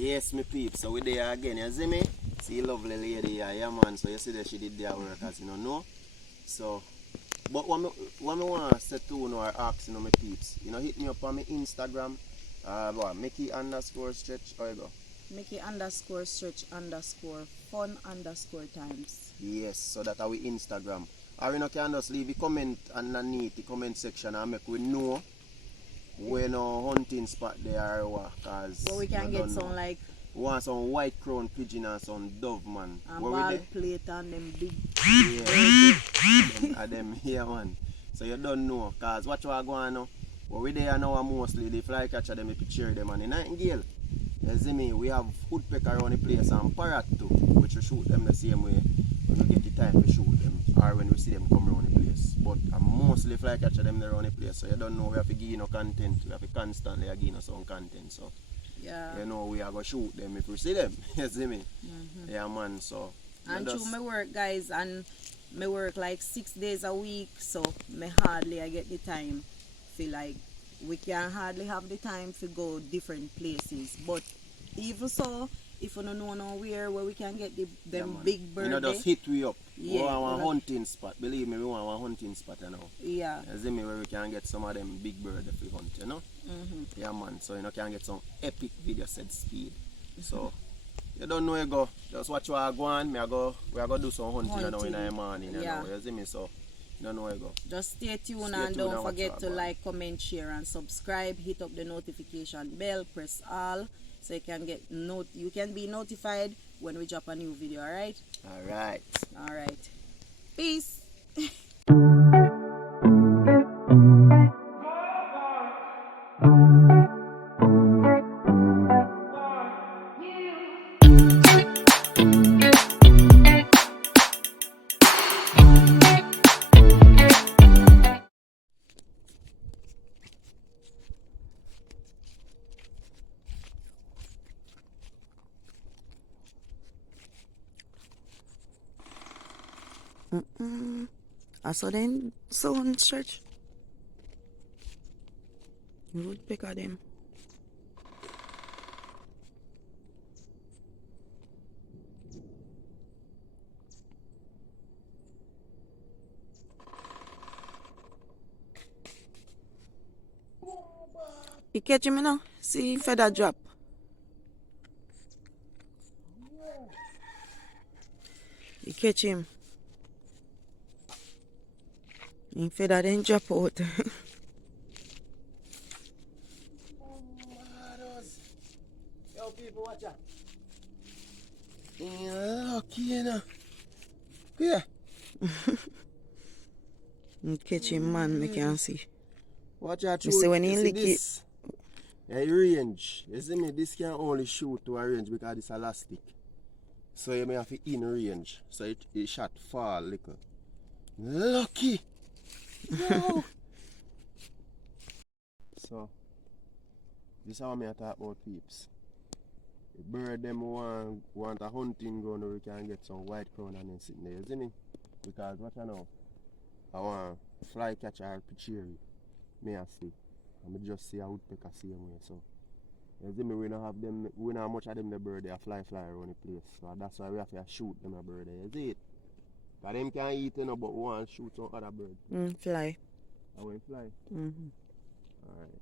Yes, me peep. So we there again, you see me? See lovely lady here, yeah man. So you see that she did their work as you know. So, but what me want to say to you or ask you know me peeps, you know hit me up on my Instagram, what, Mickey_stretch, or you go? Mickey_stretch_fun_times. Yes, so that our Instagram. Or you know can just leave a comment underneath the comment section and make we know where no hunting spot there or what, cause But we can get some like we want some white crown pigeon and some dove man. and Where ball we there? plate and them big Yeah, them here man. So you don't know, cause what you are going now? Where we there now mostly the flycatcher them picture them and in Nightingale. You see me, we have woodpecker around the place and parrot too, which we shoot them the same way when we get the time to shoot them or when we see them come around the place. But mostly flycatcher them there around the place, so you don't know we have to give you content, we have to constantly give you some content. So yeah. you know we are gonna shoot them if we see them. You see me? Yeah man, so and through my work guys, and me work like 6 days a week, so me hardly I get the time feel like we can hardly have the time to go different places. But even so, if you don't know nowhere where we can get them big birds, you know, just hit we up. Yeah, we want a hunting spot. Believe me, we want a hunting spot, you know. Yeah. You see me where we can get some of them big birds if we hunt, you know. Yeah man, so you know can get some epic video set speed. So you don't know you go. Just watch what I go on. We are go do some hunting, you know, in the morning, you know. You see me, so you don't know where you go. Just stay tuned and don't forget to like, comment, share and subscribe. Hit up the notification bell, press all so you can get you can be notified when we drop a new video, alright? Alright. Peace. I saw them sound church. You would pick at them. You catch him now? See feather drop. You catch him. In feather then drop out. Yo people, watch out. Lucky, you know. Yeah. You catch him, man, I can see. Watch out. You see when he lick it. Yeah, range. You see me, this can only shoot to a range because it's elastic. So you may have to in range. So it shot far little. Lucky. No. So this is how I talk about peeps. The bird them want a hunting ground where we can get some white crown and then sitting there, you see me? Because what I know, I want flycatcher or pitchery. Me I see. I just see a woodpecker same way. So you see me, we don't have them, we don't have much of them the bird they fly around the place. So that's why we have to shoot them a bird there. You see it? Because them can eat you know, but we want to shoot some other bird. Fly. I want fly? Alright.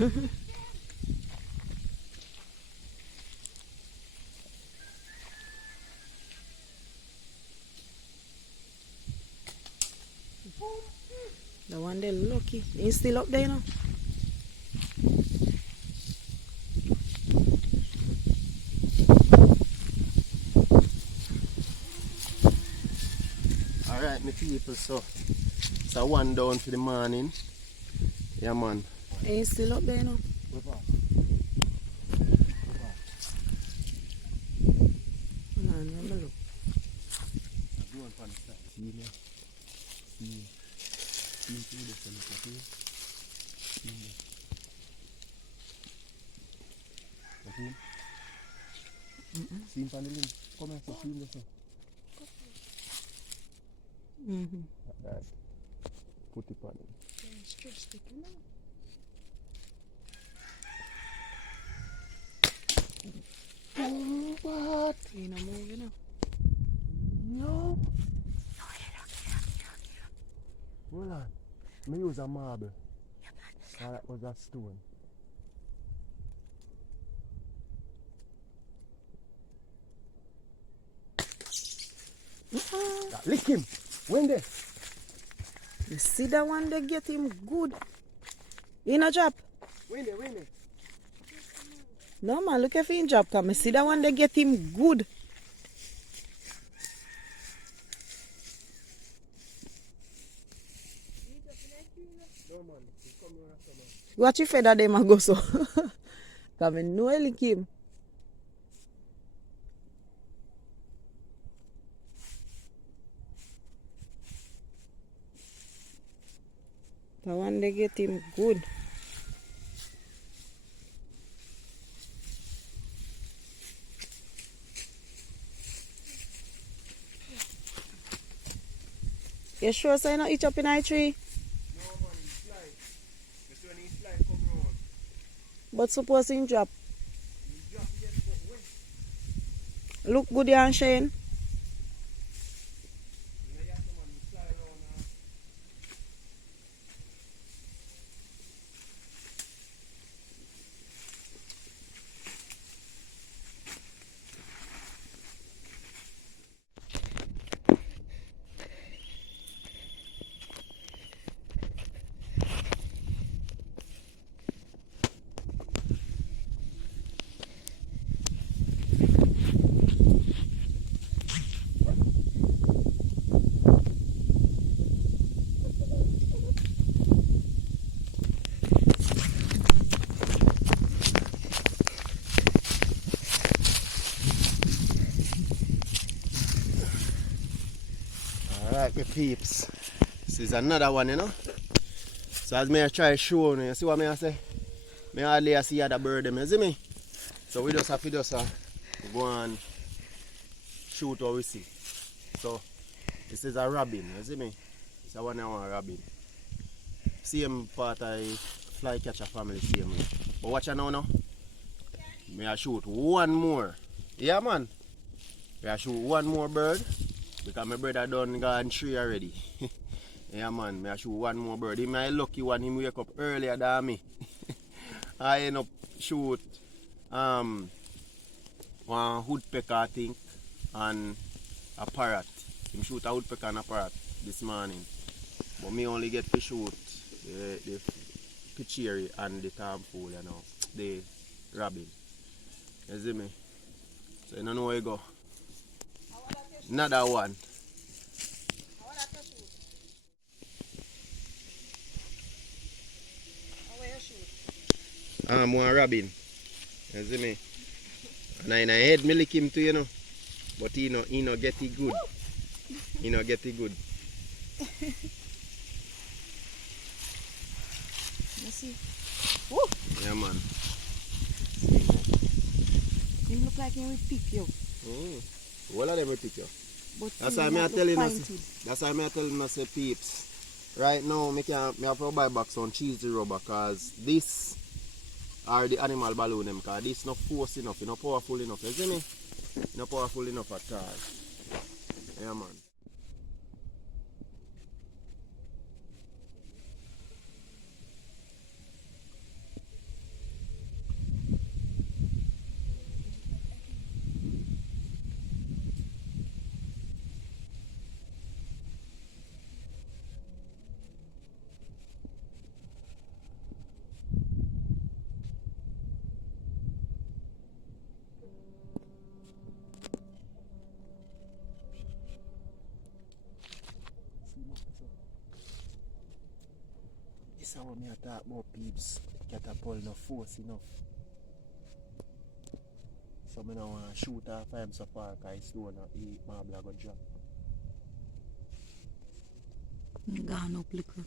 The one there lucky. He's still up there now. Alright, my people, so one down for the morning. Yeah, man. He's still up there now. Hold on, let me look. Mm-hmm. That. Put it on him. Oh, what? He not moving now. No. Hold on. Me use a marble. That was a stone. Lick him. When there? You see that one they get him good. In a drop. When there? No man, look if he in drop come. You see that one they get him good. Watch if feather them a go so. Come in no lick him. The one they get him good. You sure so you not eat up in a tree? No man, he fly. Just when he fly, come round. But suppose he drop. He drop yet, but when? Look good and Shane. Alright, my peeps. This is another one, you know. So as me I try show you, see what me I say? Me hardly see other bird them, you see me? So we just have to just go and shoot what we see. So this is a robin, you see me? It's a one I want robin. Same part of flycatcher family, same way. But watch out now. Me I shoot one more. Yeah man. Me I shoot one more bird. Because my brother done gone 3 already. Yeah man, I shoot one more bird. He my lucky one, him wake up earlier than me. I end up shoot one woodpecker I think and a parrot. Him shoot a woodpecker and a parrot this morning. But me only get to shoot the pitchery and the tomfool, you know, the robin. You see me? So you don't know where you go. Another one. One robin. You see me? And in my head me lick him too, you know. But he no get it good. He no get it good. You see? Yeah man. Him look like he will pick you. All of them will pick you. But That's why I tell you. That's why I tell you, say peeps. Right now, me have to buy back some cheesy rubber because this are the animal balloon them. Because this not force enough, not powerful enough. You see me? Not powerful enough at all. Yeah man. This is what me talk about, peeps. Catapult no force enough. So I don't want to shoot off him so far because he's doing a marble go drop. Gone up liquor.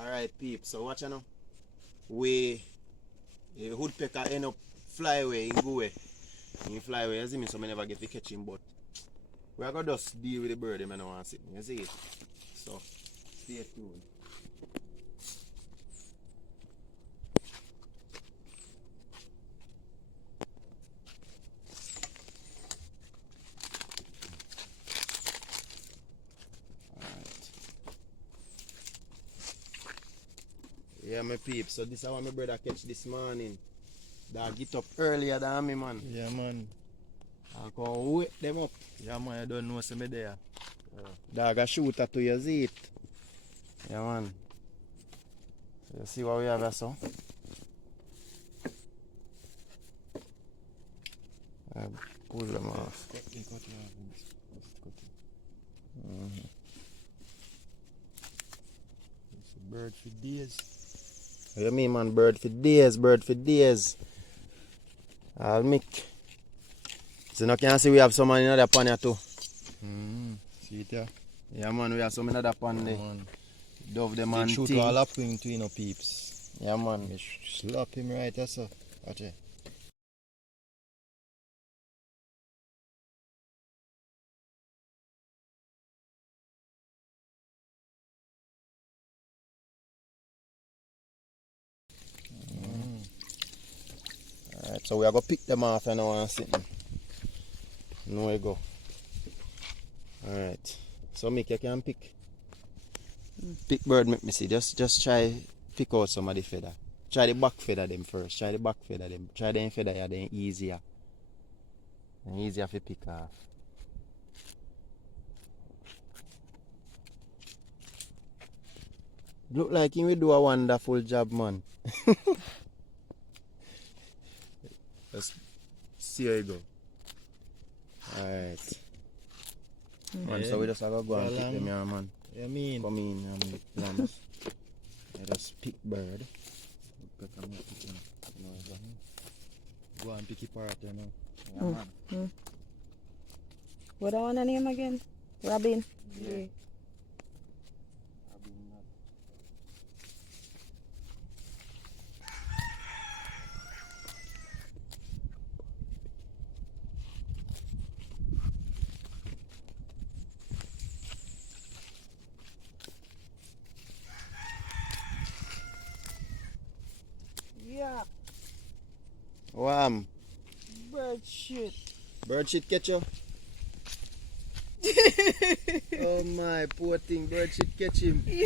Alright, peeps, so watch now. We woodpecker end up fly away and go away. He fly away, you see me, so I never get to catch him, but we are going to just deal with the bird, I don't want to see me, you see it? So, stay tuned. Yeah, my peeps, so this is how my brother catch this morning. Dog get up earlier than me, man. Yeah, man. I can wake them up. Yeah, man, I don't know what's there. Dog a shoot at you, see it? Yeah, man. So you see what we have here, so? Pull them off. It's a bird for days. What you mean, man? Bird for days, bird for days. I'll make. So now can see we have some in another pan here too. See it here? Yeah, man, we have some in another pan there. Man. Dove them They and shoot thing. all up wing to, you know, peeps. Yeah, man. You slap him right there, so. Watch it. Alright, so we are going to pick them off and now and sit. No we go. Alright. So Mick, you can pick. Pick bird, make me see. Just try pick out some of the feather. Try the back feather them first. Try the back feather them. Try them feather here, then easier. And easier to pick off. Look like him will do a wonderful job, man. Let's see how you go. Alright. Man, so we just have to go and pick them here, man. Yeah, I mean. Come in and plums. I just pick bird. Pick them up, pick them up. You know, Go and pick it apart, you know. yeah, man. What I want to name again? Robin. Yeah. Yeah, Wham! bird shit. Bird shit catch you? Oh my, poor thing, bird shit catch him. Me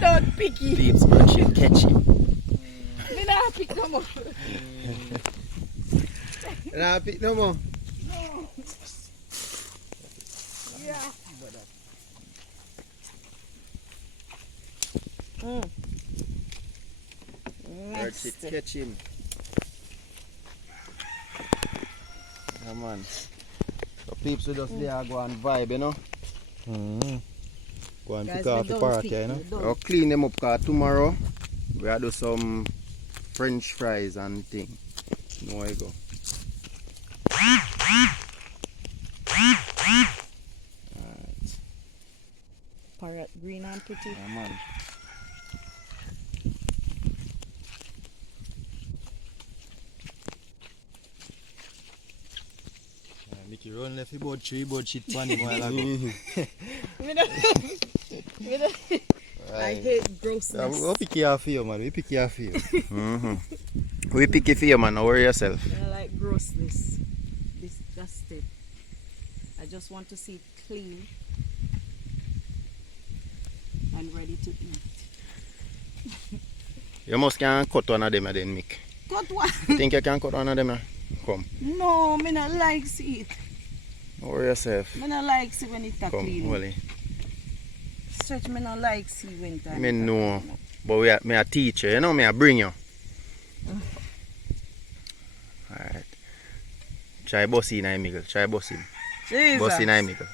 don't pick it. Peeps, bird shit catch him. Me not pick them up. Nah, pick no more. No. Yeah. Bird shit catch him. Yeah, man. So peeps will just there go and vibe, you know. Go and Guys, pick we off the don't parrot pick, here, you know. we don't. I'll clean them up cause tomorrow we will do some French fries and thing. Now I go. Alright. Parrot green and pretty. Yeah, man. Mickey run left about 3 bird shit pan him while ago. I hate grossness. We pick you off for you, man. We pick you off for you. We pick it for you, man. Don't worry yourself. I like grossness. Disgusting. I just want to see it clean and ready to eat. You must can cut one of them then, Mick. Cut one? You think you can cut one of them? Come. No, me not like see it. Don't worry yourself. Me not like see when it's Come, clean. Wally. Stretch me not like see when time. Me know. But me a teacher, you know, me a bring you. Alright. Try bossy in a middle. Try bossy. Jesus. Bossy in a middle.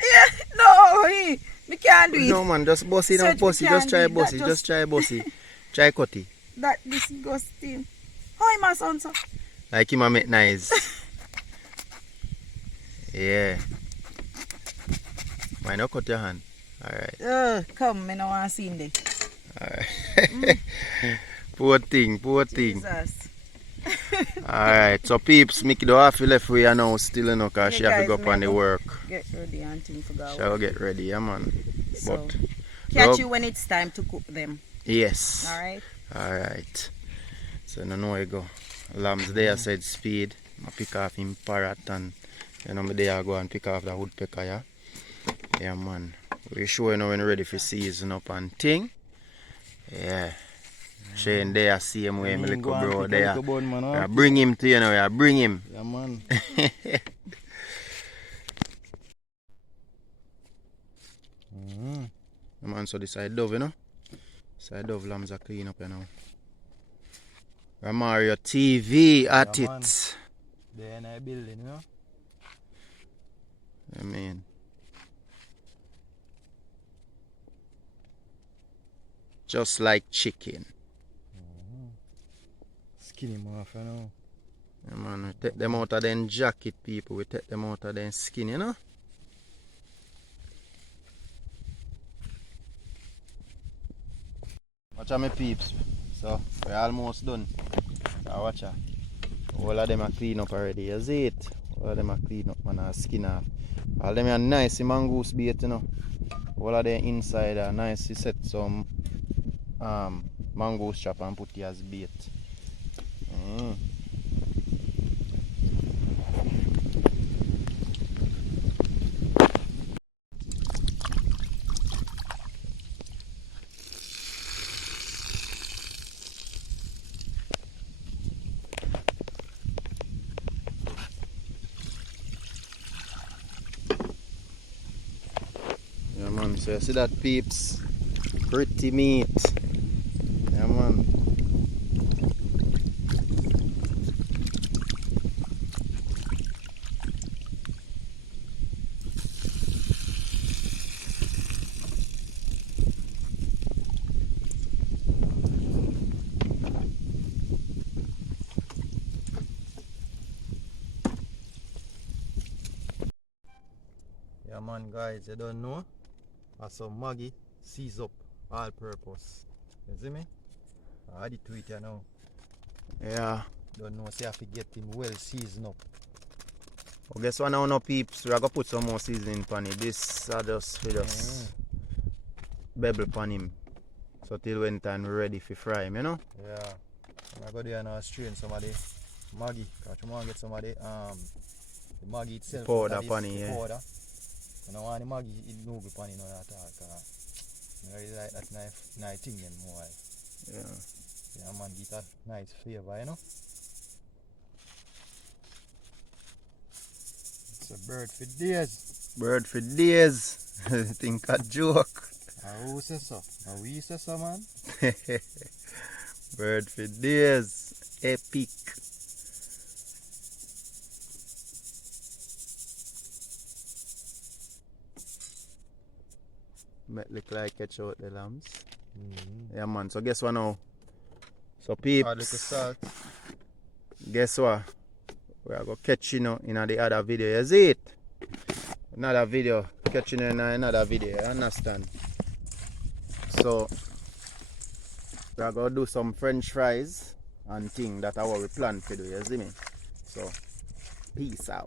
Yeah, no, me can't do it. No man, just bossy Search, now, bossy. me Just can't try do that, bossy. just- Just try bossy. Try cutty. That disgusting. How am I son so? Like him a make nice. Yeah. Why not cut your hand? Alright. Come, me no want to see in there. Alright. Poor thing, poor thing. Jesus. Alright, so peeps, Mickey don't have to left for you now still, you know, because Yeah, she have to guys, go up me on the go work. Get ready and things for She go. will get ready, yeah man. So, But, catch Rob- you when it's time to cook them. yes. Alright? Alright. So I know I go. Lambs there said speed. I pick off him parrot and you know me there I go and pick off the woodpecker, yeah. Yeah man. We sure you know when ready for season up and thing. Yeah. Shane there same way, my little bro there. We bring him to you know, we bring him. Yeah, man. Yeah, man, so this side dove, you know. Side dove lambs are clean up, you know. Mario TV at Yeah, man. it. They're in a building, you know. I mean. Just like chicken. Skin him off, you know. Yeah, man, we take them out of them jacket, people. We take them out of them skin, you know. Watch out, my peeps. So, we're almost done. Now, watch out. All of them are clean up already. You see it? All of them are clean up, man. And skin off. All them are nice mongoose bait, you know. All of them inside are nice. You set some mongoose trap and put it as bait. Yeah man, so you see that peeps? Pretty meat. Yeah man. Yeah, man, guys, you don't know. That's some Maggie sees up all purpose. You see me? I add it to it here now. Yeah. Don't know, say I have to get him well seasoned up. Well, guess what now, no peeps? We are going to put some more seasoning on it. This are just, we just bubble on him. So till when time we're ready for fry him, you know? Yeah. I'm going to go there and strain some of the Maggie. Because I want to get some of the Maggie itself. Powder out of pan this, it, the yeah. powder. I don't want the Maggie in no good pan it no at all. Because I really like that nice thing then more. Yeah. Yeah, man, get a nice flavor, you know? It's a bird for days. Bird for days. Think a joke. Who says so? Now we say so, man. Bird for days. Epic. Make look like catch out the lambs. Mm-hmm. Yeah man, so guess what now? So Add little peeps, salt. guess what? We are going to catch you know in the other video. You see it? Another video. Catching you in another video. You understand? So we are going to do some french fries and thing that are what we plan to do. You see me? So peace out.